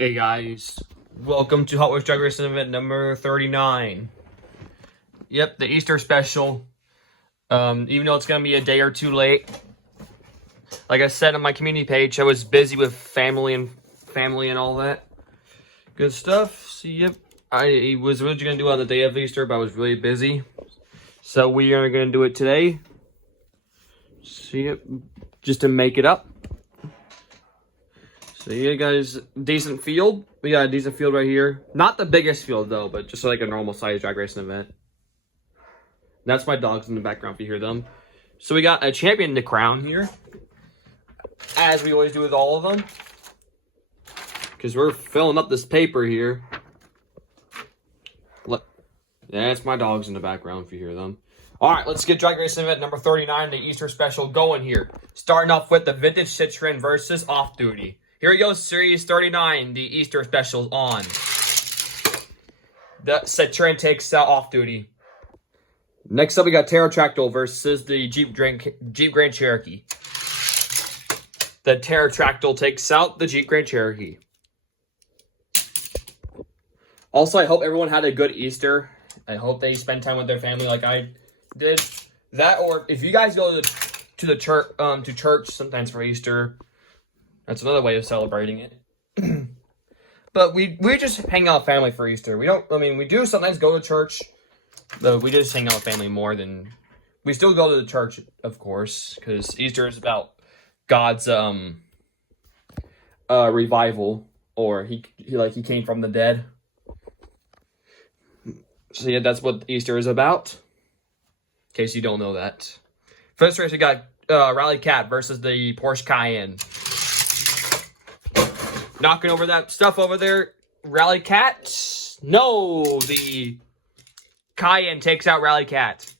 Hey guys, welcome to Hot Wheels Drag Racing event number 39. Yep, the Easter special. Even though it's gonna be a day or two late, like I said on my community page, I was busy with family and all that good stuff. So yep, I was originally gonna do it on the day of Easter, but I was really busy, so we are gonna do it today. So yep, just to make it up. So yeah, guys, decent field. We got a decent field right here. Not the biggest field though, but just like a normal size drag racing event. That's my dogs in the background if you hear them. So we got a champion to crown here, as we always do with all of them, because we're filling up this paper here. That's my dogs in the background if you hear them. All right, let's get drag racing event number 39, the Easter special, going here. Starting off with the Vintage Citroen versus Off Duty. Here we go, Series 39, the Easter special on. The Citroen takes out Off Duty. Next up, we got Pterotractyl versus the Jeep Grand Cherokee. The Pterotractyl takes out the Jeep Grand Cherokee. Also, I hope everyone had a good Easter. I hope they spend time with their family like I did. That, or if you guys go to the church, to church sometimes for Easter, that's another way of celebrating it. But we just hang out with family for Easter. We do sometimes go to church, but we just hang out with family more than... We still go to the church, of course, because Easter is about God's revival, or he came from the dead. So yeah, that's what Easter is about, in case you don't know that. First race, we got Rally Cat versus the Porsche Cayenne. Knocking over that stuff over there. Rally Cat. No, the Cayenne takes out Rally Cat.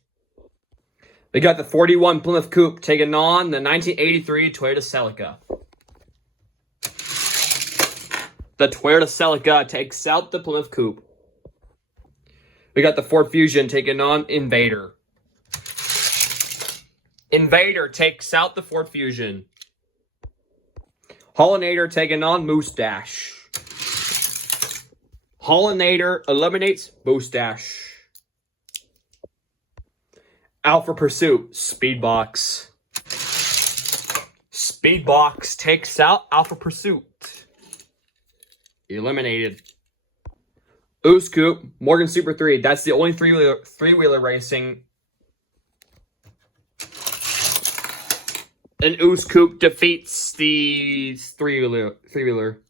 We got the 41 Plymouth Coupe taking on the 1983 Toyota Celica. The Toyota Celica takes out the Plymouth Coupe. We got the Ford Fusion taking on Invader. Invader takes out the Ford Fusion. Hollinator taking on Moustache. Hollinator eliminates Moustache. Alpha Pursuit, Speedbox. Speedbox takes out Alpha Pursuit. Eliminated. Ooze Coupe, Morgan Super 3. That's the only three-wheeler racing. An Ooze Coupe defeats the three-wheeler.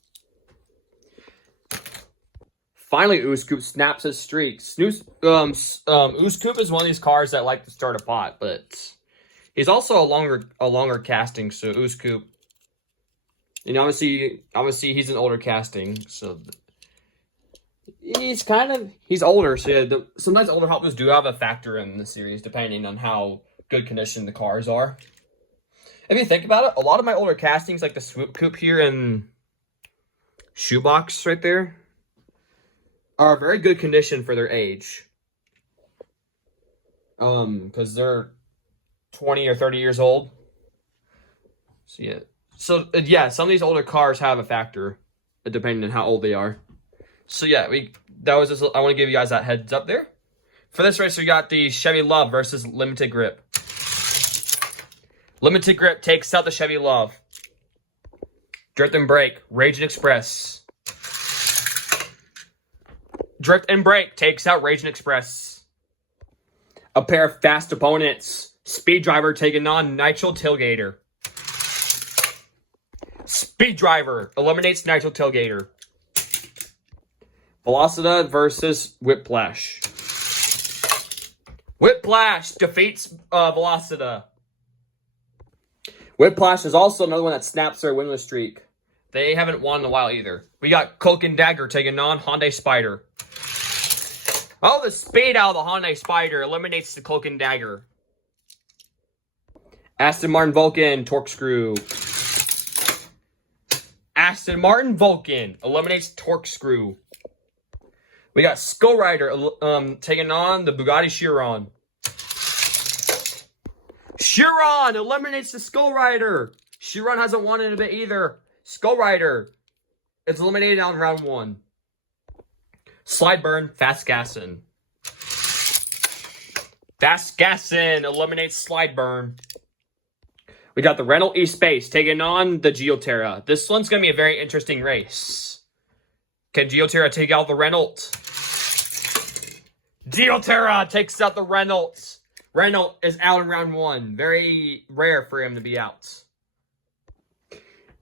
Finally, Ooze Coupe snaps his streak. Ooze Coupe is one of these cars that like to start a pot, but he's also a longer casting. So Ooze Coupe, obviously he's an older casting, so he's older. So yeah, sometimes older Hot Wheels do have a factor in the series, depending on how good condition the cars are. If you think about it, a lot of my older castings, like the Swoop Coupe here and Shoebox right there, are very good condition for their age. Because they're 20 or 30 years old. So yeah, some of these older cars have a factor, depending on how old they are. So yeah, I want to give you guys that heads up there. For this race, we got the Chevy Love versus Limited Grip. Limited Grip takes out the Chevy Love. Drift and Brake, Raging Express. Drift and Brake takes out Raging Express. A pair of fast opponents. Speed Driver taking on Nitro Tailgater. Speed Driver eliminates Nitro Tailgater. Velocita versus Whiplash. Whiplash defeats Velocita. Whiplash is also another one that snaps their winless streak. They haven't won in a while either. We got Cloak and Dagger taking on Hyundai Spider. Oh, the speed out of the Hyundai Spider eliminates the Cloak and Dagger. Aston Martin Vulcan Torque Screw. Aston Martin Vulcan eliminates Torque Screw. We got Skull Rider taking on the Bugatti Chiron. Chiron eliminates the Skull Rider. Chiron hasn't won in a bit either. Skull Rider It's eliminated on round 1. Slide Burn, Fast Gassin. Fast Gassin eliminates Slide Burn. We got the Renault E-Space taking on the Geoterra. This one's going to be a very interesting race. Can Geoterra take out the Renault? Geoterra takes out the Renault. Renault is out in round 1. Very rare for him to be out.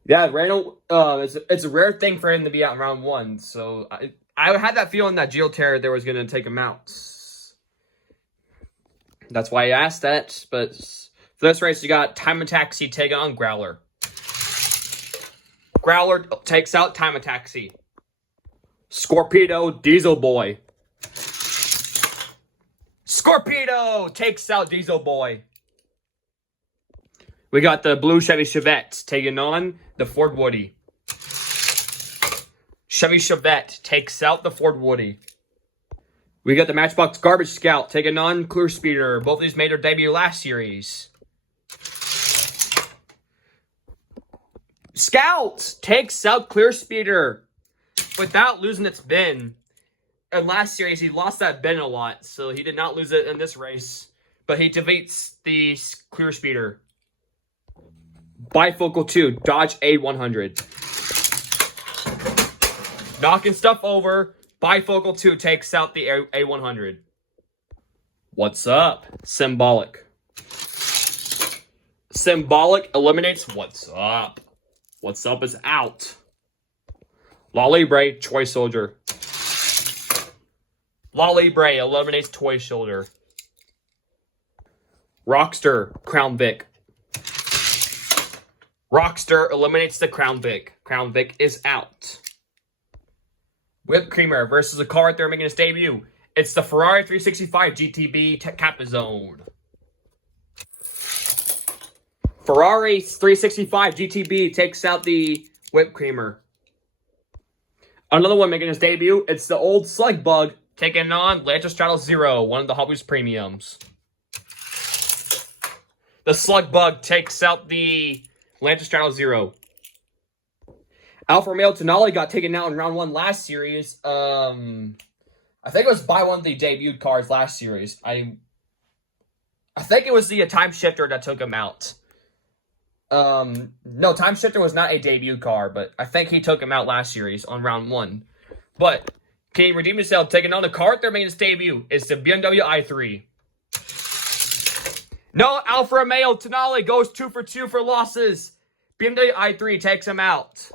Yeah, Renault, it's a rare thing for him to be out in round 1. So I had that feeling that Geoterra there was going to take him out. That's why I asked that. But for this race, you got Time Taxi taking on Growler. Growler takes out Time Taxi. Scorpedo, Diesel Boy. Scorpedo takes out Diesel Boy. We got the blue Chevy Chevette taking on the Ford Woody. Chevy Chevette takes out the Ford Woody. We got the Matchbox Garbage Scout taking on Clear Speeder. Both of these made their debut last series. Scout takes out Clear Speeder without losing its bin. In last series, he lost that bin a lot, so he did not lose it in this race. But he defeats the Clear Speeder. Bifocal 2, Dodge A100. Knocking stuff over. Bifocal 2 takes out the A100. What's up? Symbolic. Symbolic eliminates What's Up. What's Up is out. La Libre, Toy Soldier. La Libre eliminates Toy Soldier. Rockster, Crown Vic. Rockster eliminates the Crown Vic. Crown Vic is out. Whipped Creamer versus a car right there making its debut. It's the Ferrari 365 GTB Capizone. Ferrari 365 GTB takes out the Whipped Creamer. Another one making its debut. It's the old Slug Bug taking on Lancestraddle Zero, one of the Hot Wheels Premiums. The Slug Bug takes out the Lancestraddle Zero. Alfa Romeo Tonale got taken out in round 1 last series. I think it was by one of the debuted cars last series. I think it was the Time Shifter that took him out. No, Time Shifter was not a debut car, but I think he took him out last series on round 1. But can he redeem himself taking on the car they're making its debut? It's the BMW i3. No, Alfa Romeo Tonale goes 2 for 2 for losses. BMW i3 takes him out.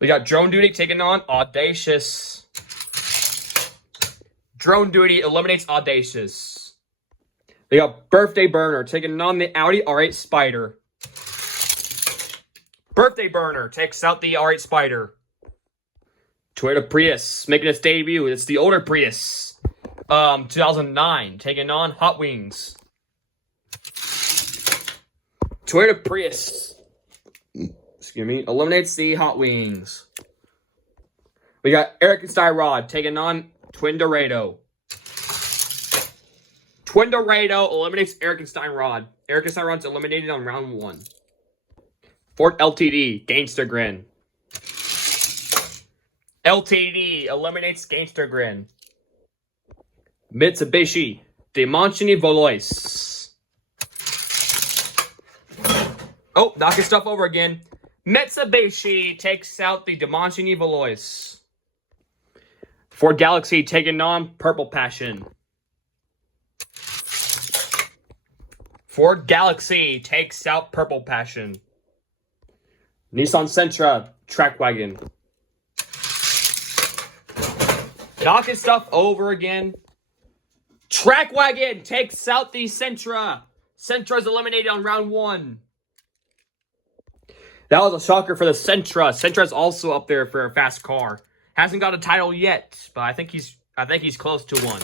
We got Drone Duty taking on Audacious. Drone Duty eliminates Audacious. We got Birthday Burner taking on the Audi R8 Spider. Birthday Burner takes out the R8 Spider. Toyota Prius making its debut. It's the older Prius. 2009 taking on Hot Wings. Toyota Prius, excuse me, eliminates the Hot Wings. We got Eric and Styrod taking on Twin Dorado. Twin Dorado eliminates Eric and Styrod. Eric and Styrod's eliminated on round 1. Ford LTD, Gangster Grin. LTD eliminates Gangster Grin. Mitsubishi, Dimensioni Valois. Oh, knocking stuff over again. Mitsubishi takes out the Dimensioni Valois. Ford Galaxy taking on Purple Passion. Ford Galaxy takes out Purple Passion. Nissan Sentra, Track Wagon. Knocking stuff over again. Track Wagon takes out the Sentra. Sentra's eliminated on round 1. That was a shocker for the Sentra. Sentra's also up there for a fast car. Hasn't got a title yet, but I think he's close to one.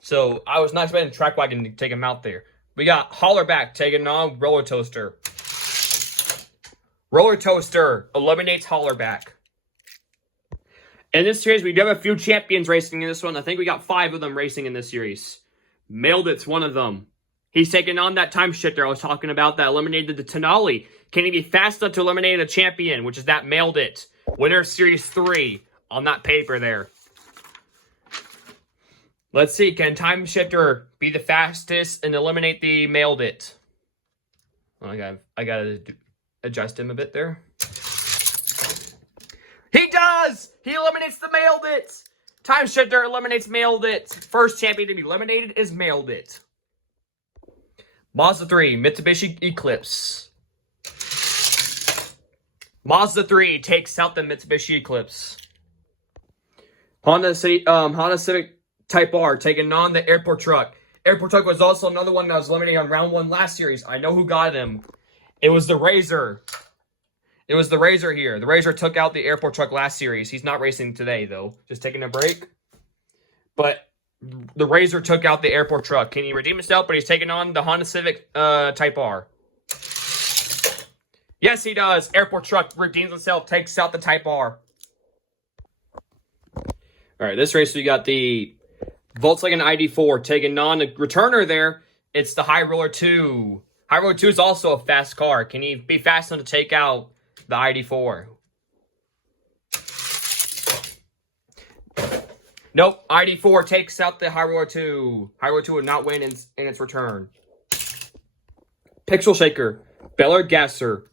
So I was not expecting Track Wagon to take him out there. We got Hollerback taking on Roller Toaster. Roller Toaster eliminates Hollerback. In this series, we do have a few champions racing in this one. I think we got 5 of them racing in this series. Mailed It's one of them. He's taking on that Time Shifter I was talking about that eliminated the Tonale. Can he be fast enough to eliminate a champion, which is that Mailed It? Winner of Series 3 on that paper there. Let's see, can Time Shifter be the fastest and eliminate the Mailed It? I gotta adjust him a bit there. He does! He eliminates the Mailed It! Time Shifter eliminates Mailed It. First champion to be eliminated is Mailed It. Mazda 3, Mitsubishi Eclipse. Mazda 3 takes out the Mitsubishi Eclipse. Honda Civic Type R taking on the Airport Truck. Airport Truck was also another one that was eliminated on round 1 last series. I know who got him. It was the Razor. It was the Razor here. The Razor took out the Airport Truck last series. He's not racing today, though. Just taking a break. But the Razor took out the Airport Truck. Can he redeem himself? But he's taking on the Honda Civic Type R. Yes, he does. Airport Truck redeems himself, takes out the Type R. All right, this race we got the Volkswagen ID4 taking on the returner there. It's the High Roller 2. High Roller 2 is also a fast car. Can he be fast enough to take out the ID4? Nope. ID4 takes out the High Roller 2. High Roller 2 would not win in its return. Pixel Shaker. Bel Air Gasser.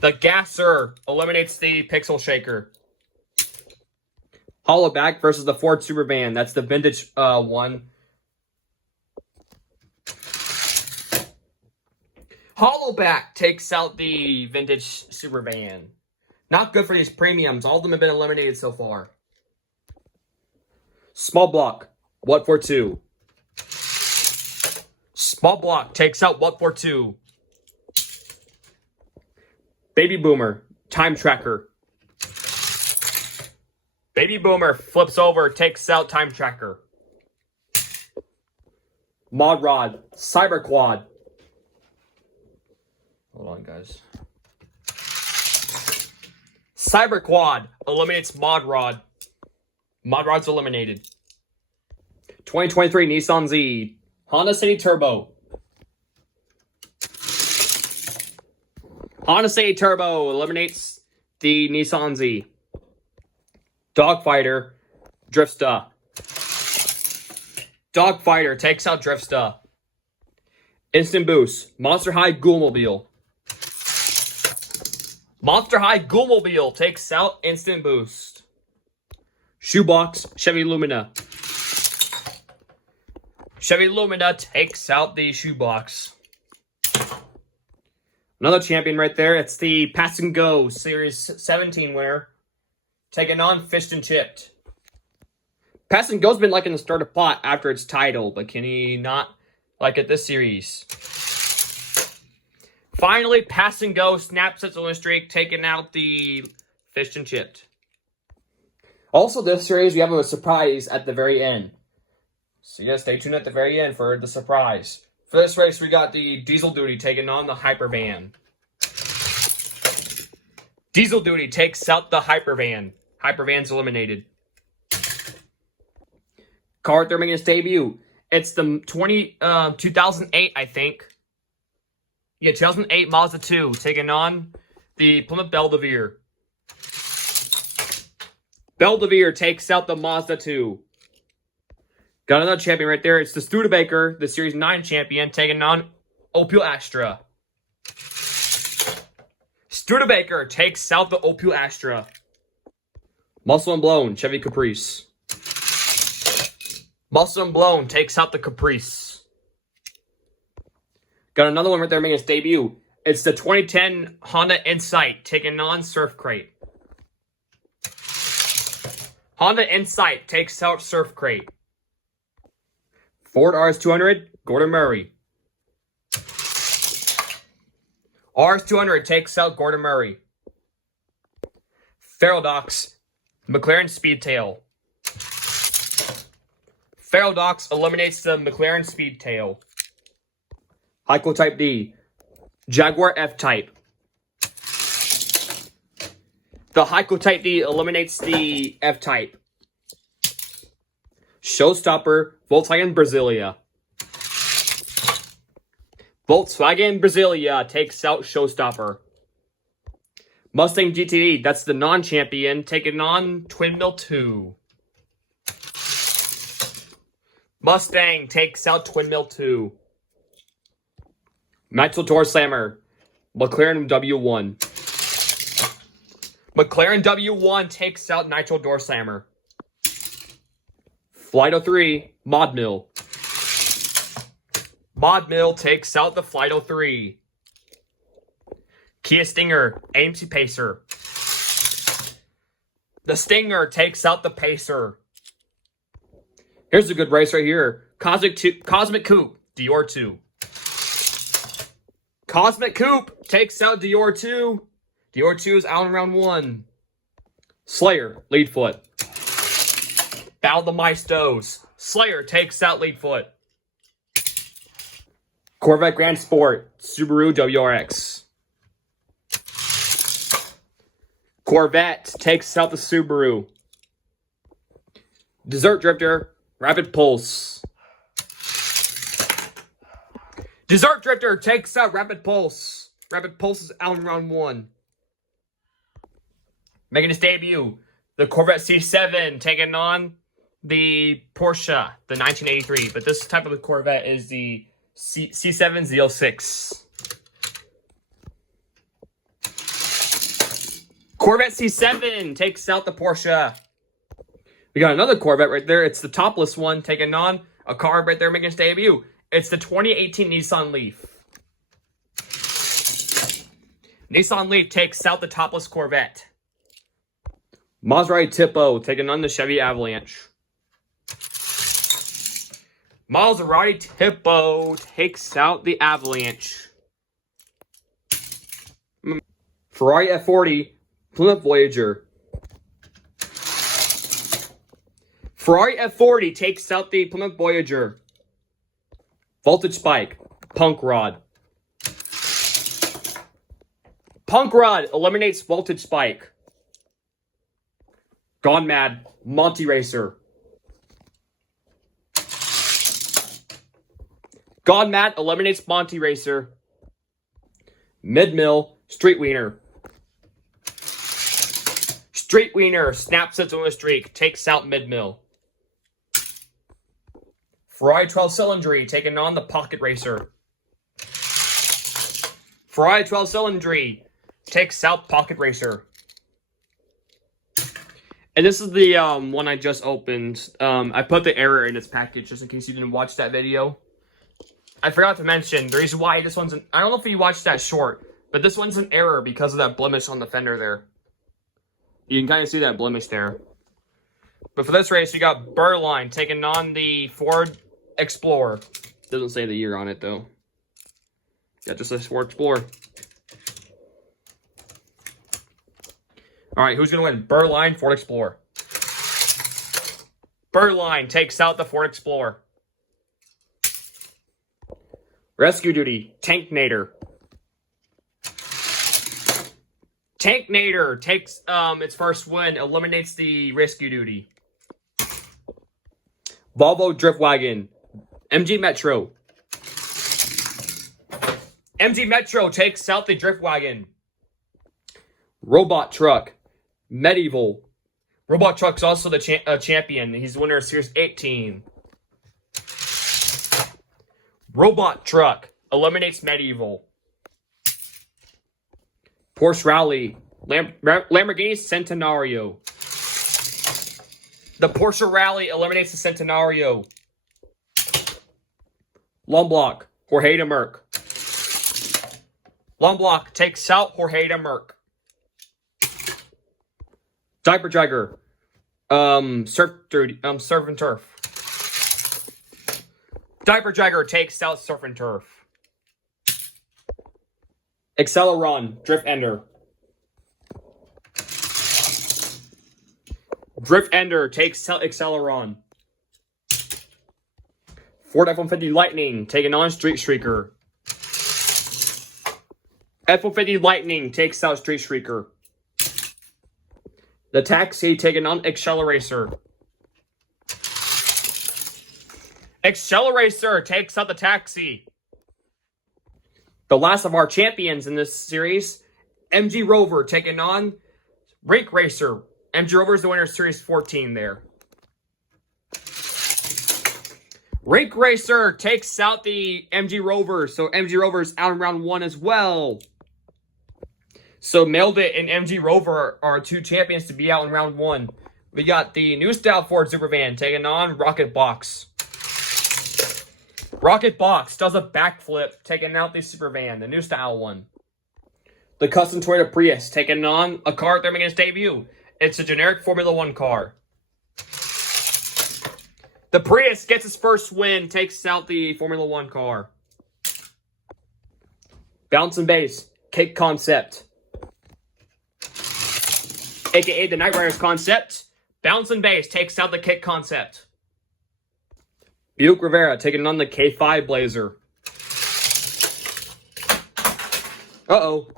The Gasser eliminates the Pixel Shaker. Hollowback versus the Ford Supervan. That's the vintage one. Hollowback takes out the vintage Supervan. Not good for these premiums. All of them have been eliminated so far. Small Block. What for 2? Small Block takes out What for 2. Baby Boomer. Time Tracker. Baby Boomer flips over, takes out Time Tracker. Mod Rod. Cyber Quad. Hold on, guys. Cyber Quad eliminates Mod Rod. Mod Rod's eliminated. 2023 Nissan Z. Honda City Turbo. Honda City Turbo eliminates the Nissan Z. Dogfighter. Drifsta. Dogfighter takes out Drifsta. Instant Boost. Monster High Ghoulmobile. Monster High Ghoulmobile takes out Instant Boost. Shoebox. Chevy Lumina. Chevy Lumina takes out the Shoebox. Another champion right there. It's the Pass and Go Series 17 winner. Taking on Fished and Chipped. Pass and Go's been liking to start a pot after its title, but can he not like it this series? Finally, Pass and Go snaps its winning streak, taking out the Fished and Chipped. Also, this series, we have a surprise at the very end. So, yeah, stay tuned at the very end for the surprise. For this race, we got the Diesel Duty taking on the Hypervan. Diesel Duty takes out the Hypervan. Hypervan's eliminated. Car they're making its debut. It's the 2008, I think. Yeah, 2008 Mazda 2 taking on the Plymouth Belvedere. Belvedere takes out the Mazda 2. Got another champion right there. It's the Studebaker, the Series 9 champion, taking on Opel Astra. Studebaker takes out the Opel Astra. Muscle and Blown, Chevy Caprice. Muscle and Blown takes out the Caprice. Got another one right there making its debut. It's the 2010 Honda Insight taking on Surf Crate. Honda Insight takes out Surf Crate. Ford RS200, Gordon Murray. RS200 takes out Gordon Murray. Ferrodox, McLaren Speedtail. Ferrodox eliminates the McLaren Speedtail. Heiko Type D, Jaguar F-Type. The Heiko Type D eliminates the F-Type. Showstopper, Volkswagen Brasilia. Volkswagen Brasilia takes out Showstopper. Mustang GTD, that's the non-champion, taking on Twin Mill 2. Mustang takes out Twin Mill 2. Maxwell Door Slammer, McLaren W1. McLaren W1 takes out Nitro Door Slammer. Flight 03, Mod Mill. Mod Mill takes out the Flight 03. Kia Stinger, AMC Pacer. The Stinger takes out the Pacer. Here's a good race right here. Cosmic Coupe, Dior 2. Cosmic Coupe takes out Dior 2. Dior 2 is out in round 1. Slayer, Leadfoot. Battle of the Maestos. Slayer takes out Leadfoot. Corvette Grand Sport, Subaru WRX. Corvette takes out the Subaru. Desert Drifter, Rapid Pulse. Desert Drifter takes out Rapid Pulse. Rapid Pulse is out in round 1. Making its debut, the Corvette C7 taking on the Porsche, the 1983. But this type of Corvette is the C7 Z06. Corvette C7 takes out the Porsche. We got another Corvette right there. It's the topless one taking on a car right there making its debut. It's the 2018 Nissan Leaf. Nissan Leaf takes out the topless Corvette. Maserati Tipo taking on the Chevy Avalanche. Maserati Tipo takes out the Avalanche. Ferrari F40, Plymouth Voyager. Ferrari F40 takes out the Plymouth Voyager. Voltage Spike, Punk Rod. Punk Rod eliminates Voltage Spike. Gone Mad, Monty Racer. Gone Mad eliminates Monty Racer. Mid-Mill, Street Wiener. Street Wiener snaps its own streak, takes out Mid-Mill. Ferrari 12 Cylindry taking on the Pocket Racer. Ferrari 12 Cylindry takes out Pocket Racer. And this is the one I just opened. I put the error in its package just in case you didn't watch that video. I forgot to mention, the reason why this one's I don't know if you watched that short, but this one's an error because of that blemish on the fender there. You can kind of see that blemish there. But for this race, you got Berline taking on the Ford Explorer. Doesn't say the year on it, though. Yeah, just says Ford Explorer. Alright, who's going to win? Berline, Ford Explorer. Berline takes out the Ford Explorer. Rescue Duty, Tanknator. Tanknator takes its first win, eliminates the Rescue Duty. Volvo Drift Wagon, MG Metro. MG Metro takes out the Drift Wagon. Robot Truck, Medieval. Robot Truck's also the champion. He's the winner of Series 18. Robot Truck eliminates Medieval. Porsche Rally, Lamborghini Centenario. The Porsche Rally eliminates the Centenario. Lomblock, Jorge de Merck. Lomblock takes out Jorge de Merck. Diaper Dragger, Surf and Turf. Diaper Dragger takes out Surf and Turf. Acceleron, Drift Ender. Drift Ender takes out Acceleron. Ford F-150 Lightning taking on Street Shrieker. F-150 Lightning takes out Street Shrieker. The Taxi taking on Acceleracer. Acceleracer takes out the Taxi. The last of our champions in this series, MG Rover taking on Rake Racer. MG Rover is the winner of Series 14 there. Rake Racer takes out the MG Rover, so MG Rover is out in round 1 as well. So Mailed It and MG Rover are 2 champions to be out in round 1. We got the new style Ford Supervan taking on Rocket Box. Rocket Box does a backflip, taking out the Supervan, the new style one. The custom Toyota Prius taking on a car they're making its debut. It's a generic Formula 1 car. The Prius gets its first win, takes out the Formula 1 car. Bounce and Base, Cake Concept. AKA the Night Riders concept. Bounce and Base takes out the Cake Concept. Buick Rivera taking on the K5 Blazer. Uh-oh.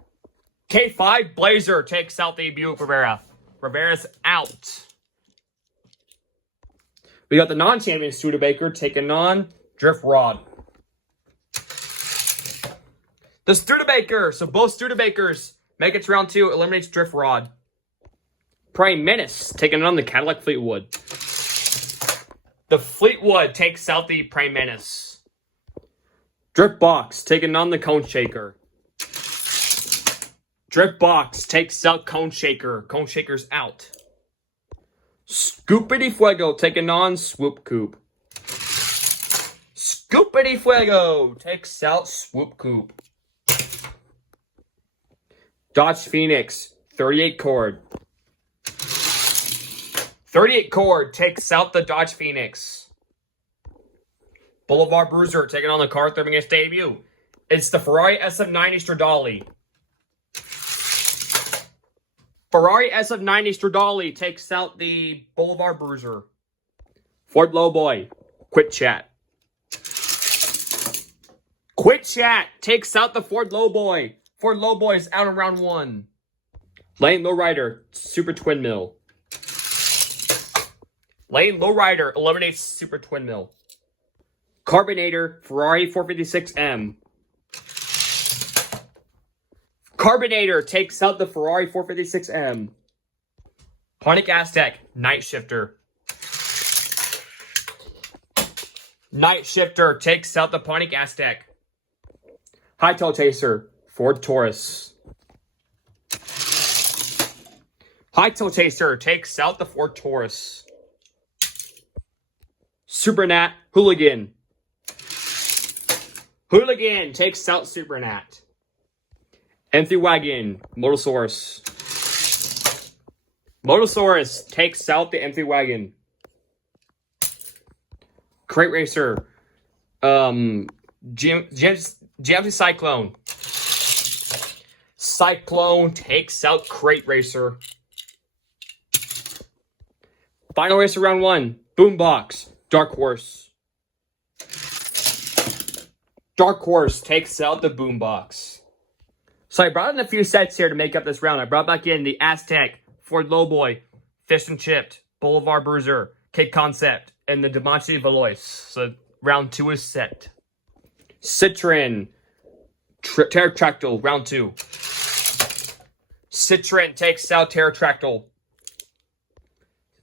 K5 Blazer takes out the Buick Rivera. Rivera's out. We got the non-champion Studebaker taking on Drift Rod. The Studebaker, so both Studebakers make it to round 2, eliminates Drift Rod. Prime Menace taking on the Cadillac Fleetwood. The Fleetwood takes out the Prime Menace. Drift Box taking on the Cone Shaker. Drift Box takes out Cone Shaker. Cone Shaker's out. Scoopity Fuego taking on Swoop Coupe. Scoopity Fuego takes out Swoop Coupe. Dodge Phoenix 38 Cord. 38 Cord takes out the Dodge Phoenix. Boulevard Bruiser taking on the car they're making its debut. It's the Ferrari SF90 Stradale. Ferrari SF90 Stradale takes out the Boulevard Bruiser. Ford Lowboy, Quick Chat. Quick Chat takes out the Ford Lowboy. Ford Lowboy is out in round 1. Lane Lowrider, Super Twin Mill. Lane Lowrider eliminates Super Twin Mill. Carbonator, Ferrari 456M. Carbonator takes out the Ferrari 456M. Pontiac Aztek, Night Shifter. Night Shifter takes out the Pontiac Aztek. Hightail Chaser, Ford Taurus. Hightail Chaser takes out the Ford Taurus. Supernat, Hooligan. Hooligan takes out Supernat. Empty Wagon, Motosaurus. Motosaurus takes out the Empty Wagon. Crate Racer. GMC Cyclone. Cyclone takes out Crate Racer. Final Racer round 1. Boombox. Dark Horse. Dark Horse takes out the Boombox. So I brought in a few sets here to make up this round. I brought back in the Aztek, Ford Lowboy, Fish and Chipped, Boulevard Bruiser, Cake Concept, and the DeMonte Valois. So round 2 is set. Citroen, Pterodactyl, round 2. Citroen takes out Pterodactyl.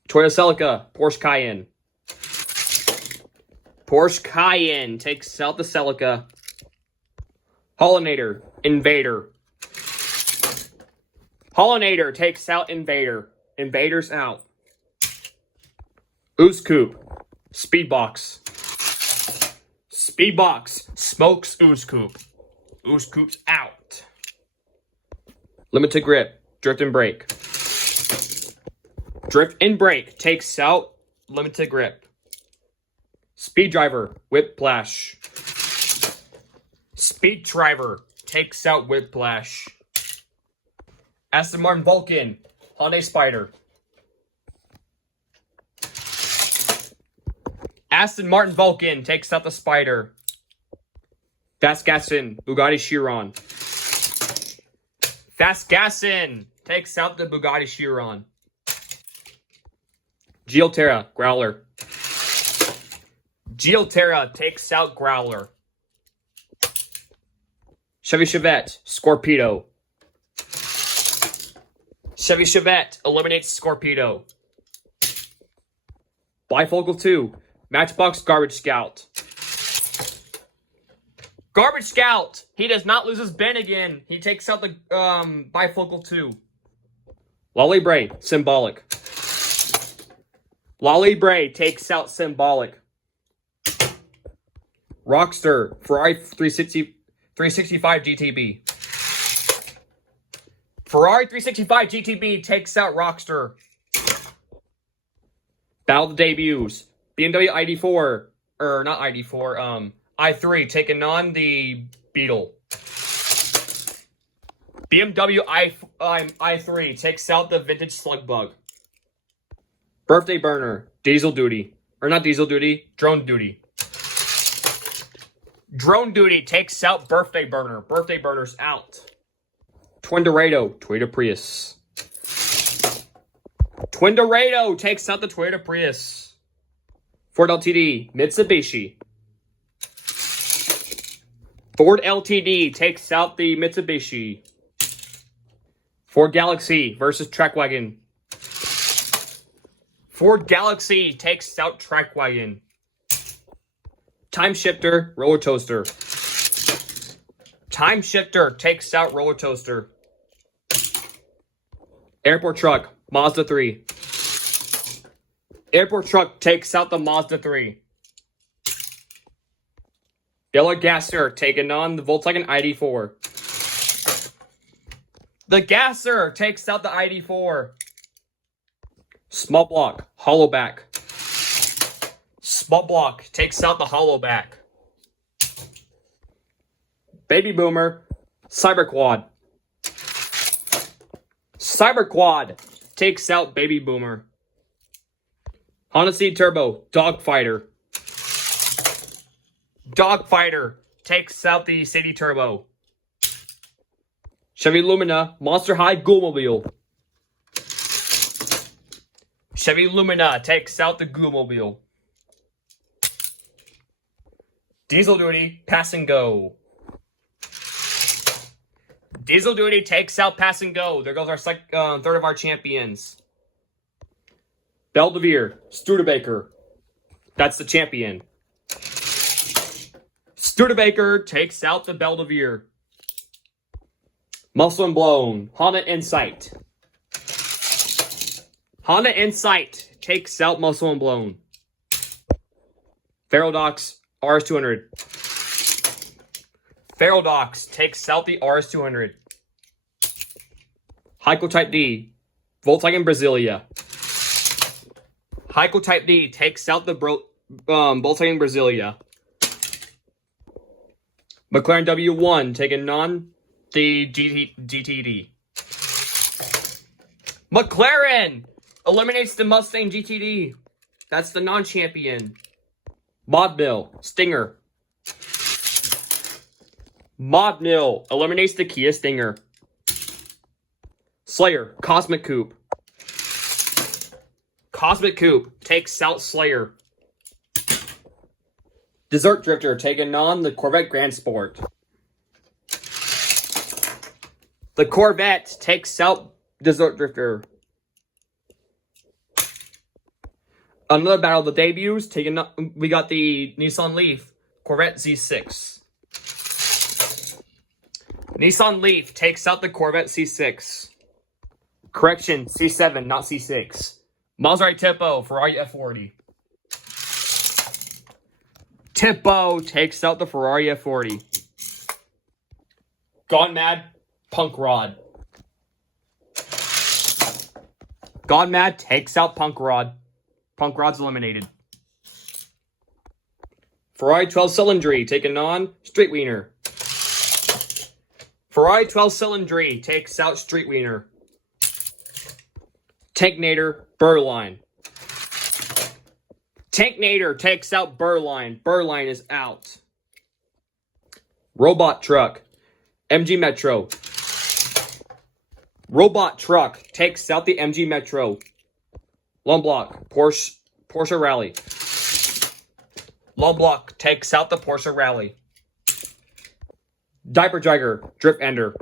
Toyota Celica, Porsche Cayenne. Porsche Cayenne takes out the Celica. Hollinator, Invader. Hollinator takes out Invader. Invader's out. Ooze Coupe, Speedbox. Speedbox smokes Ooze Coupe. Ooze Coupe's out. Limited Grip, Drift and Brake. Drift and Brake takes out Limited Grip. Speed Driver, Whiplash. Speed Driver takes out Whiplash. Aston Martin Vulcan, Hyundai Spider. Aston Martin Vulcan takes out the Spider. Fast Gassin, Bugatti Chiron. Fast Gassin takes out the Bugatti Chiron. Geoterra, Growler. Geoterra takes out Growler. Chevy Chevette, Scorpedo. Chevy Chevette eliminates Scorpedo. Bifocal 2, Matchbox Garbage Scout. Garbage Scout! He does not lose his bin again. He takes out the Bifocal 2. Lolly Bray, Symbolic. Lolly Bray takes out Symbolic. Rockster, Ferrari 365 GTB. Ferrari 365 GTB takes out Rockster. Battle of the Debuts. BMW ID4, or not ID4, i3 taking on the Beetle. BMW i3 takes out the Vintage Slug Bug. Birthday Burner, Diesel Duty. Or not Diesel Duty, Drone Duty. Drone Duty takes out Birthday Burner. Birthday Burner's out. Twin Dorado, Toyota Prius. Twin Dorado takes out the Toyota Prius. Ford LTD, Mitsubishi. Ford LTD takes out the Mitsubishi. Ford Galaxy versus Trackwagon. Ford Galaxy takes out Trackwagon. Time Shifter, Roller Toaster. Time Shifter takes out Roller Toaster. Airport Truck, Mazda 3. Airport Truck takes out the Mazda 3. Bella Gasser taking on the Volkswagen ID4. The Gasser takes out the ID4. Small Block, Hollowback. Small Block takes out the Hollowback. Baby Boomer, Cyberquad. Cyberquad takes out Baby Boomer. Honda City Turbo, Dogfighter. Dogfighter takes out the City Turbo. Chevy Lumina, Monster High Ghoulmobile. Chevy Lumina takes out the Ghoulmobile. Diesel Duty, Pass and Go. Diesel Duty takes out Pass and Go. There goes our third of our champions. Belvedere, Studebaker. That's the champion. Studebaker takes out the Belvedere. Muscle and Blown, Honda Insight. Honda Insight takes out Muscle and Blown. Ferrodox, RS200. Ferrodox takes out the RS200. Heiko Type D, Volkswagen Brasilia. Heiko Type D takes out the Volkswagen Brasilia. McLaren W1 taking on the GTD. McLaren eliminates the Mustang GTD. That's the non-champion. Modmill, Stinger. Modmill eliminates the Kia Stinger. Slayer, Cosmic Coupe. Cosmic Coupe takes out Slayer. Desert Drifter taking on the Corvette Grand Sport. The Corvette takes out Desert Drifter. Another battle of the debuts. We got the Nissan Leaf, Corvette Z6. Nissan Leaf takes out the Corvette C6. Correction, C7, not C6. Maserati Tipo, Ferrari F40. Tipo takes out the Ferrari F40. Gone Mad, Punk Rod. Gone Mad takes out Punk Rod. Punk Rod's eliminated. Ferrari 12 Cylindry taking on Street Wiener. Ferrari 12 Cylindry takes out Street Wiener. Tanknator, Burline. Tanknator takes out Burline. Burline is out. Robot Truck, MG Metro. Robot Truck takes out the MG Metro. Lomblock, Porsche Rally. Lomblock takes out the Porsche Rally. Diaper Dragger, Drift Ender.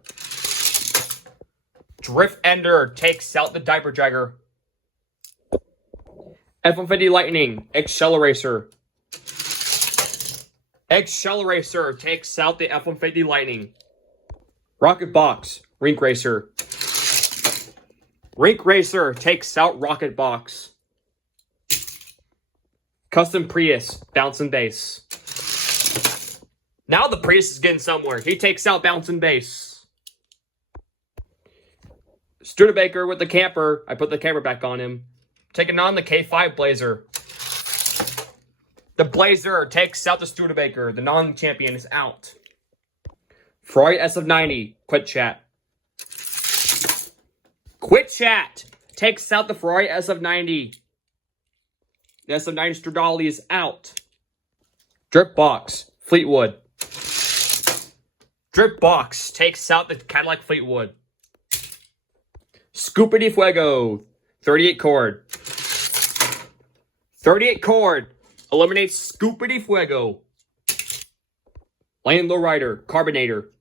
Drift Ender takes out the Diaper Dragger. F-150 Lightning, Accelerator. Accelerator takes out the F-150 Lightning. Rocket Box, Rink Racer. Rink Racer takes out Rocket Box. Custom Prius, Bouncing Base. Now the Prius is getting somewhere. He takes out Bouncing Base. Studebaker with the camper. I put the camper back on him. Taking on the K5 Blazer. The Blazer takes out the Studebaker. The non-champion is out. Ferrari SF90, Quit Chat. Quit Chat takes out the Ferrari SF90. The SF90 Stradale is out. Drip Box, Fleetwood. Drip Box takes out the Cadillac Fleetwood. Scoopity Fuego, 38 cord. 38 cord eliminates Scoopity Fuego. Lane Lowrider, Carbonator.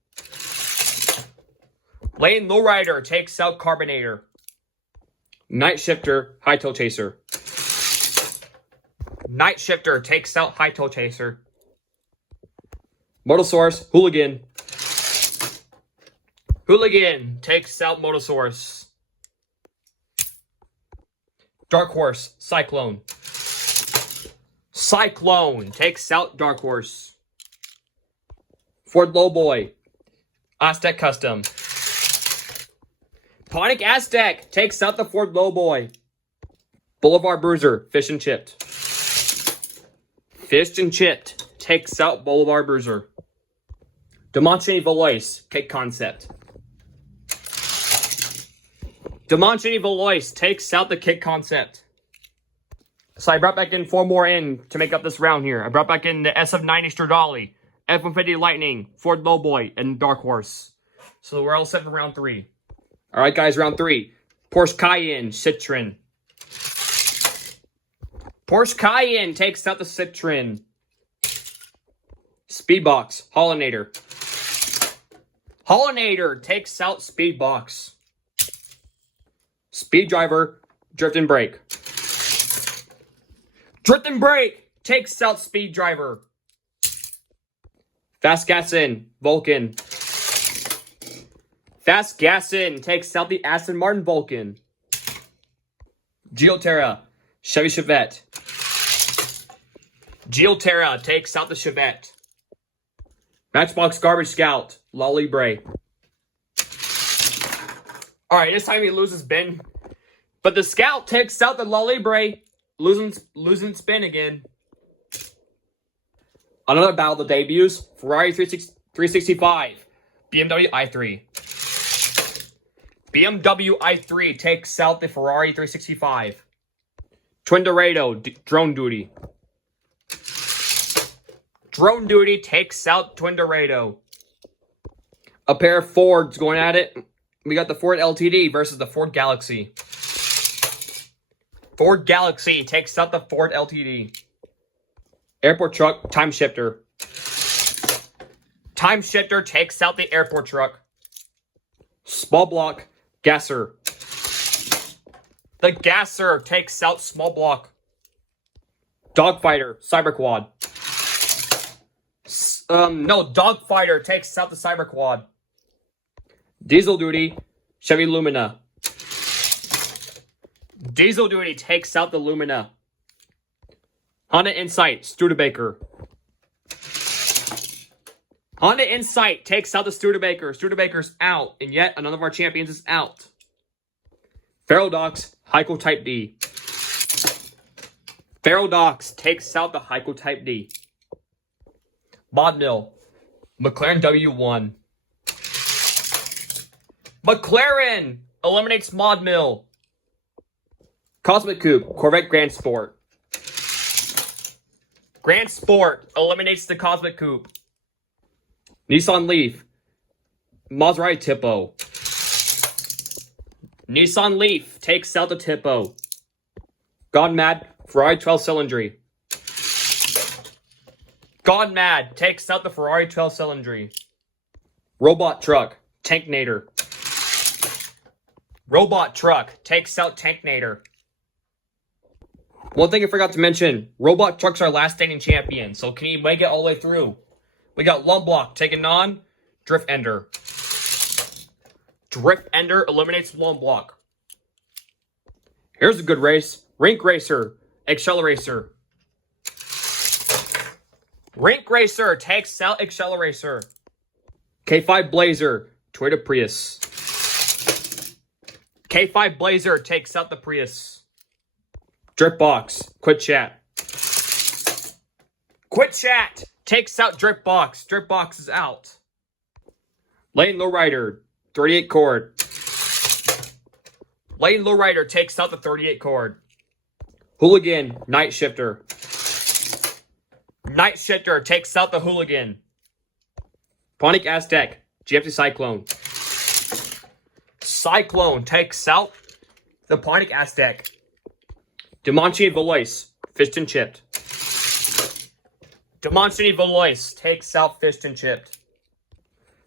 Lane Lowrider takes out Carbonator. Night Shifter, High Tail Chaser. Night Shifter takes out High Tail Chaser. Motosaurus, Hooligan. Hooligan takes out Motosaurus. Dark Horse, Cyclone. Cyclone takes out Dark Horse. Ford Lowboy, Aztec Custom. Pontiac Aztec takes out the Ford Lowboy. Boulevard Bruiser, Fish and Chipped. Fish and Chipped takes out Boulevard Bruiser. Demonstrating Valois, Kit Concept. Demonstrating Valois takes out the Kit Concept. So I brought back in 4 more in to make up this round here. I brought back in the SF90 Stradale, F-150 Lightning, Ford Lowboy, and Dark Horse. So we're all set for round 3. Alright guys, round 3. Porsche Cayenne, Citroen. Porsche Cayenne takes out the Citroen. Speedbox, Hollinator. Hollinator takes out Speedbox. Speed Driver, Drift and Brake. Drift and Brake takes out Speed Driver. Fast Gassin, Vulcan. Fast Gassin takes out the Aston Martin Vulcan. Geoterra, Chevy Chevette. Geoterra takes out the Chevette. Matchbox Garbage Scout, Lolly Bray. Alright, this time he loses Ben. But the Scout takes out the Lolly Bray. Losing spin again. Another battle of the debuts. Ferrari 365. BMW i3. BMW i3 takes out the Ferrari 365. Twin Dorado, Drone Duty. Drone Duty takes out Twin Dorado. A pair of Fords going at it. We got the Ford LTD versus the Ford Galaxy. Ford Galaxy takes out the Ford LTD. Airport Truck, Time Shifter. Time Shifter takes out the Airport Truck. Small Block, Gasser. The Gasser takes out Small Block. Dogfighter, Cyberquad. No, Dogfighter takes out the Cyberquad. Diesel Duty, Chevy Lumina. Diesel Duty takes out the Lumina. Honda Insight, Studebaker. Honda Insight takes out the Studebaker. Studebaker's out, and yet another of our champions is out. Ferrodox, Heiko Type D. Ferrodox takes out the Heiko Type D. Mod Mill, McLaren W1. McLaren eliminates Mod Mill. Cosmic Coupe, Corvette Grand Sport. Grand Sport eliminates the Cosmic Coupe. Nissan Leaf, Maserati Tipo. Nissan Leaf takes out the Tipo. Gone Mad, Ferrari 12 Cylindry. Gone Mad takes out the Ferrari 12 Cylindry. Robot Truck, Tanknator. Robot Truck takes out Tanknator. One thing I forgot to mention, Robot Truck's our last standing champion, so can he make it all the way through? We got Lumblock taking on Drift Ender. Drift Ender eliminates Lumblock. Here's a good race. Rink Racer, Acceleracer. Rink Racer takes out Acceleracer. K5 Blazer, Toyota Prius. K5 Blazer takes out the Prius. Dripbox, Quit Chat. Quit Chat takes out Dripbox. Dripbox is out. Lane Lowrider, 38 cord. Lane Lowrider takes out the 38 cord. Hooligan, Night Shifter. Night Shifter takes out the Hooligan. Ponic Aztec, GFC Cyclone. Cyclone takes out the Ponic Aztec. Demontian Valois, Fished and Chipped. Demontian Valois takes out Fished and Chipped.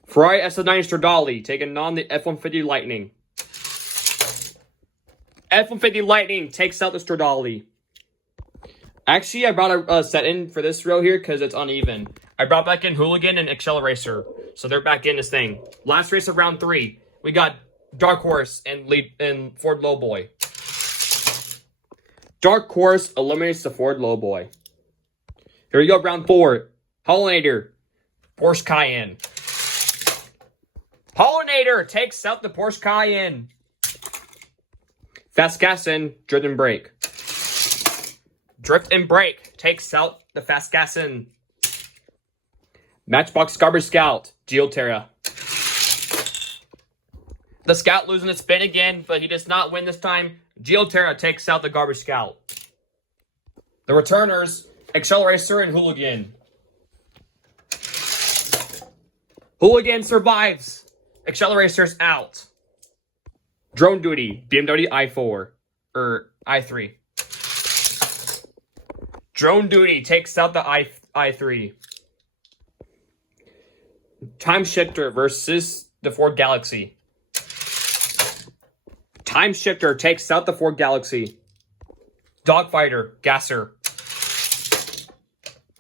Ferrari S9 Stradale taking on the F-150 Lightning. F-150 Lightning takes out the Stradale. Actually, I brought a set in for this row here because it's uneven. I brought back in Hooligan and Acceleracer, so they're back in this thing. Last race of round 3, we got Dark Horse and Ford Lowboy. Dark Horse eliminates the Ford Lowboy. Here we go, round 4. Pollinator, Porsche Cayenne. Pollinator takes out the Porsche Cayenne. Fast Gassin, Drift and Brake. Drift and Brake takes out the Fast Gassin. Matchbox Garbage Scout, Geoterra. The Scout losing its spin again, but he does not win this time. Geoterra takes out the Garbage Scout. The returners, Acceleracer and Hooligan. Hooligan survives. Acceleracer's out. Drone Duty, BMW i4. i3. Drone Duty takes out the i3. Time Shifter versus the Ford Galaxy. Time Shifter takes out the Ford Galaxy. Dogfighter, Gasser.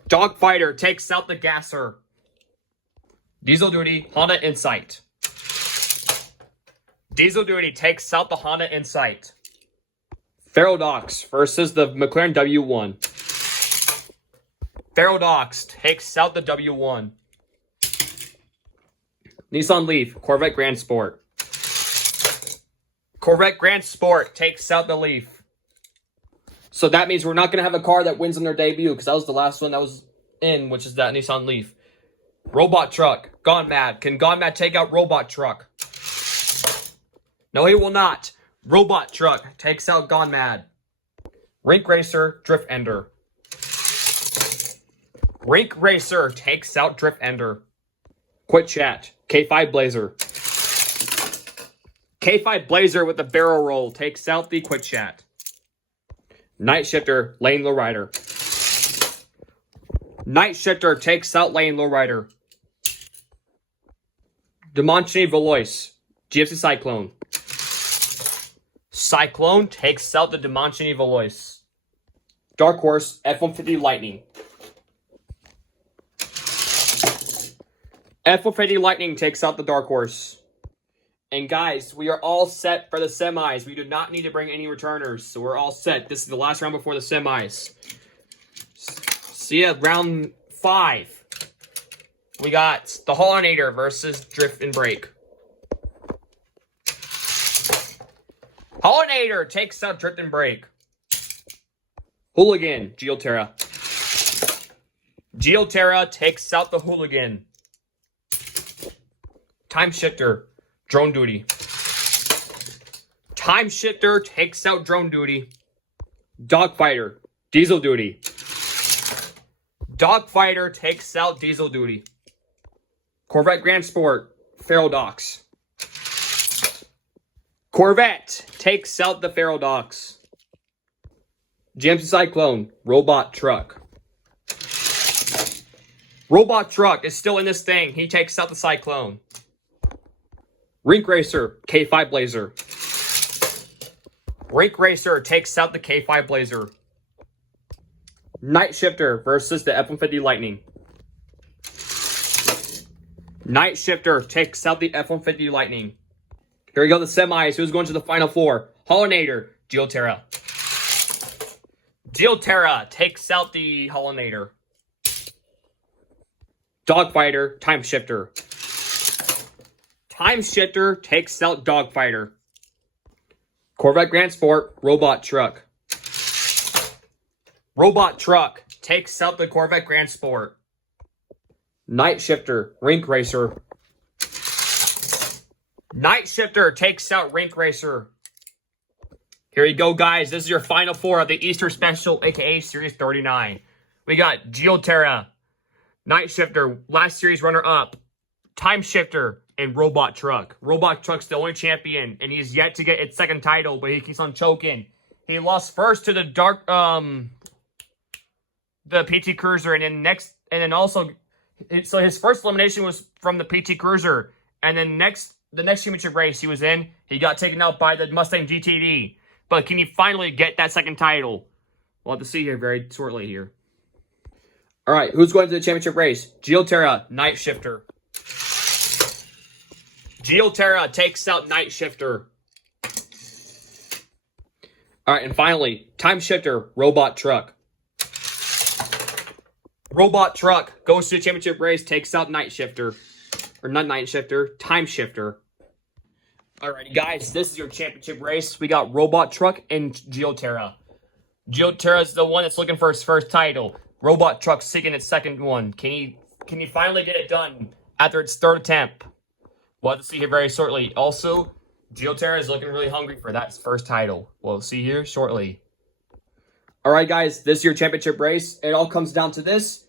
Dogfighter takes out the Gasser. Diesel Duty, Honda Insight. Diesel Duty takes out the Honda Insight. Ferrodox versus the McLaren W1. Ferrodox takes out the W1. Nissan Leaf, Corvette Grand Sport. Corvette Grand Sport takes out the Leaf. So that means we're not going to have a car that wins on their debut, because that was the last one that was in, which is that Nissan Leaf. Robot Truck, Gone Mad. Can Gone Mad take out Robot Truck? No, he will not. Robot Truck takes out Gone Mad. Rink Racer, Drift Ender. Rink Racer takes out Drift Ender. Quit Chat, K5 Blazer. K5 Blazer with the barrel roll takes out the Quit Chat. Night Shifter, Lane Lowrider. Night Shifter takes out Lane Lowrider. Demontian Valois, GFC Cyclone. Cyclone takes out the Demontian Valois. Dark Horse, F-150 Lightning. F-150 Lightning takes out the Dark Horse. And guys, we are all set for the semis. We do not need to bring any returners, so we're all set. This is the last round before the semis. See ya, round 5. We got the Pollinator versus Drift and Brake. Pollinator takes out Drift and Brake. Hooligan, Geoterra. Geoterra takes out the Hooligan. Time Shifter, Drone Duty. Time Shifter takes out Drone Duty. Dogfighter, Diesel Duty. Dogfighter takes out Diesel Duty. Corvette Grand Sport, Ferrodox. Corvette takes out the Ferrodox. GMC Cyclone, Robot Truck. Robot Truck is still in this thing. He takes out the Cyclone. Rink Racer, K5 Blazer. Rink Racer takes out the K5 Blazer. Night Shifter versus the F-150 Lightning. Night Shifter takes out the F-150 Lightning. Here we go, the semis. Who's going to the Final Four? Hollinator, Geoterra. Geoterra takes out the Hollinator. Dogfighter, Time Shifter. Time Shifter takes out Dogfighter. Corvette Grand Sport, Robot Truck. Robot Truck takes out the Corvette Grand Sport. Night Shifter, Rink Racer. Night Shifter takes out Rink Racer. Here you go, guys. This is your Final Four of the Easter Special, aka Series 39. We got Geoterra, Night Shifter, last series runner-up, Time Shifter, and Robot Truck. Robot Truck's the only champion, and he's yet to get its second title, but he keeps on choking. He lost first to the PT Cruiser, and then also, so his first elimination was from the PT Cruiser, and then the next championship race he was in, he got taken out by the Mustang GTD. But can he finally get that second title? We'll have to see here very shortly here. All right, who's going to the championship race? Geoterra, Night Shifter. Geoterra takes out Night Shifter. All right, and finally, Time Shifter, Robot Truck. Robot Truck goes to the championship race, takes out Night Shifter. Or not Night Shifter, Time Shifter. Alrighty, guys, this is your championship race. We got Robot Truck and Geoterra. Geoterra is the one that's looking for his first title. Robot Truck seeking its second one. Can he finally get it done after its third attempt? We'll have to see here very shortly. Also, Geoterra is looking really hungry for that first title. We'll see here shortly. Alright, guys, this is your championship race. It all comes down to this.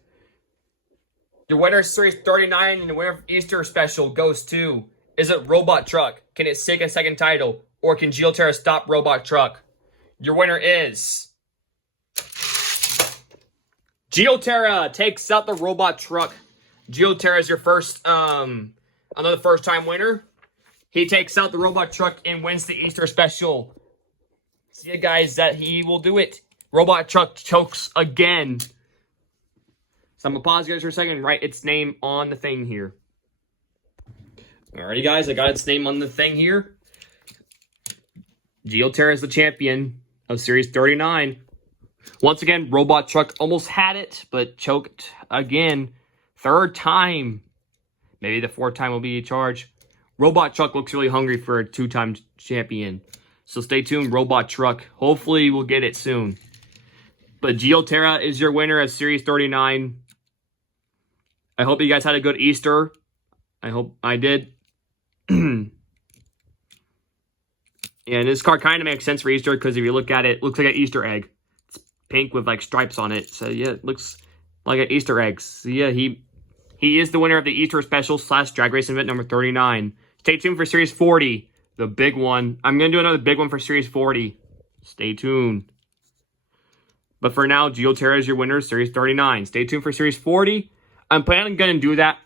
The winner of Series 39 and the winner of Easter Special goes to... Is it Robot Truck? Can it seek a second title? Or can Geoterra stop Robot Truck? Your winner is... Geoterra takes out the Robot Truck. Geoterra is your first, another first-time winner. He takes out the Robot Truck and wins the Easter Special. See you guys, that he will do it. Robot Truck chokes again. So I'm going to pause you guys for a second and write its name on the thing here. Alrighty, guys, I got its name on the thing here. Geoterra is the champion of Series 39. Once again, Robot Truck almost had it, but choked again. Third time. Maybe the fourth time will be a charge. Robot Truck looks really hungry for a two-time champion. So stay tuned, Robot Truck. Hopefully we'll get it soon. But Geoterra is your winner of Series 39. I hope you guys had a good Easter. I hope I did. And this card kind of makes sense for Easter because if you look at it, it looks like an Easter egg. It's pink with like stripes on it. So yeah, it looks like an Easter egg. So yeah, he is the winner of the Easter Special / Drag Racing event number 39. Stay tuned for Series 40, the big one. I'm going to do another big one for Series 40. Stay tuned. But for now, Geoterra is your winner, Series 39. Stay tuned for Series 40. I'm planning on going to do that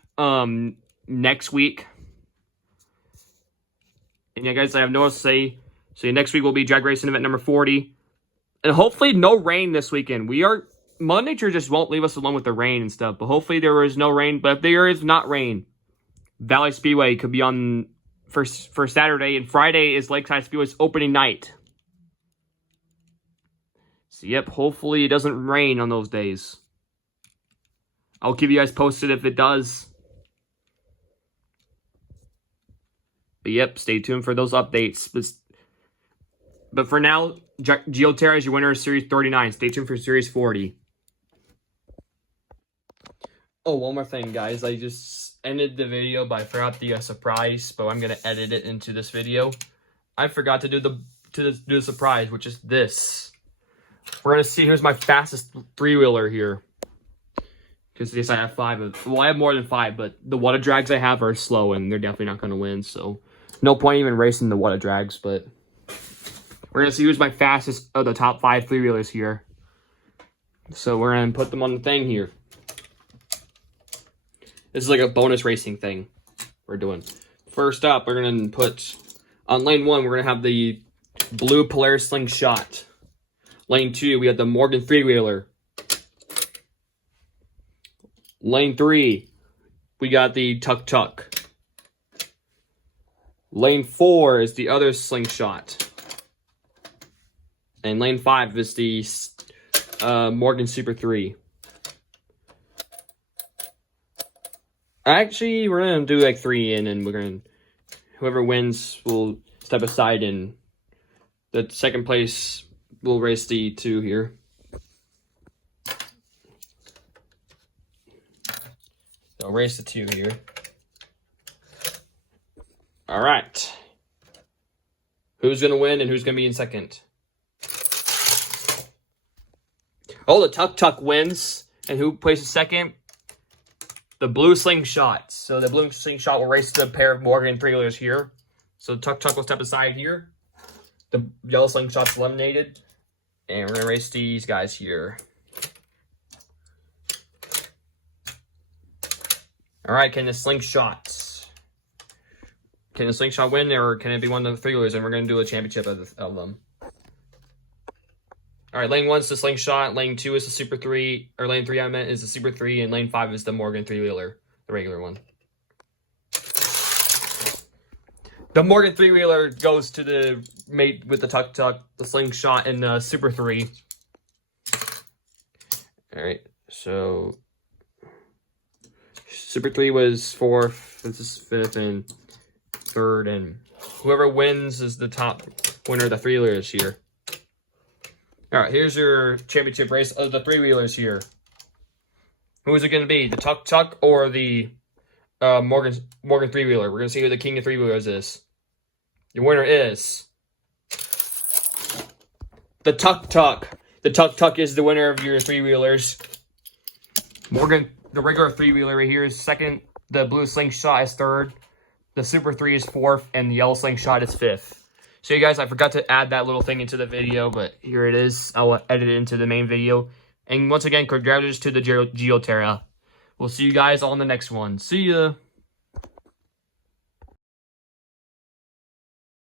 next week. And yeah, guys, I have no else to say. So next week will be Drag Racing event number 40. And hopefully no rain this weekend. Mother Nature just won't leave us alone with the rain and stuff. But hopefully there is no rain. But if there is not rain, Valley Speedway could be on for Saturday. And Friday is Lakeside Speedway's opening night. So yep, hopefully it doesn't rain on those days. I'll keep you guys posted if it does. But yep, stay tuned for those updates. But for now, Geoterra is your winner of Series 39. Stay tuned for Series 40. Oh, one more thing, guys. I just ended the video, but I forgot the surprise. But I'm gonna edit it into this video. I forgot to do the surprise, which is this. We're gonna see who's my fastest three-wheeler here. Because yes, I have 5. Well, I have more than 5, but the water drags I have are slow, and they're definitely not gonna win. So, no point even racing the water drags. But we're gonna see who's my fastest of the top 5 three-wheelers here. So we're gonna put them on the thing here. This is like a bonus racing thing we're doing. First up, we're going to put, on lane 1, we're going to have the blue Polaris Slingshot. Lane 2, we have the Morgan three-wheeler. Lane 3, we got the Tuk Tuk. Lane 4 is the other Slingshot. And lane 5 is the Morgan Super 3. Actually, we're going to do like 3 in, and we're going to, whoever wins will step aside, and the second place will race the 2 here. So race the 2 here. All right. Who's going to win and who's going to be in second? Oh, the Tuk Tuk wins. And who places second? The blue Slingshot. So the blue Slingshot will race the pair of Morgan three-wheelers here. So the Tuk Tuk will step aside here. The yellow Slingshot's eliminated. And we're going to race these guys here. Alright, can the Slingshot win, or can it be one of the three-wheelers? And we're going to do a championship of them. Alright, lane 1 is the Slingshot, lane 2 is the Super 3, or lane 3 I meant is the Super 3, and lane 5 is the Morgan three-wheeler, the regular one. The Morgan three-wheeler goes to the mate with the Tuk Tuk, the Slingshot, and the Super 3. Alright, so Super 3 was 4th, this is 5th, and 3rd, and whoever wins is the top winner of the three-wheelers here. Alright, here's your championship race of the three-wheelers here. Who is it going to be? The Tuk Tuk or the Morgan three-wheeler? We're going to see who the king of three-wheelers is. Your winner is the Tuk Tuk. The Tuk Tuk is the winner of your three-wheelers. Morgan, the regular three-wheeler right here, is second. The blue Slingshot is 3rd. The Super 3 is 4th. And the yellow Slingshot is 5th. So you guys, I forgot to add that little thing into the video, but here it is. I'll edit it into the main video. And once again, congratulations to the Geoterra. We'll see you guys all in the next one. See ya!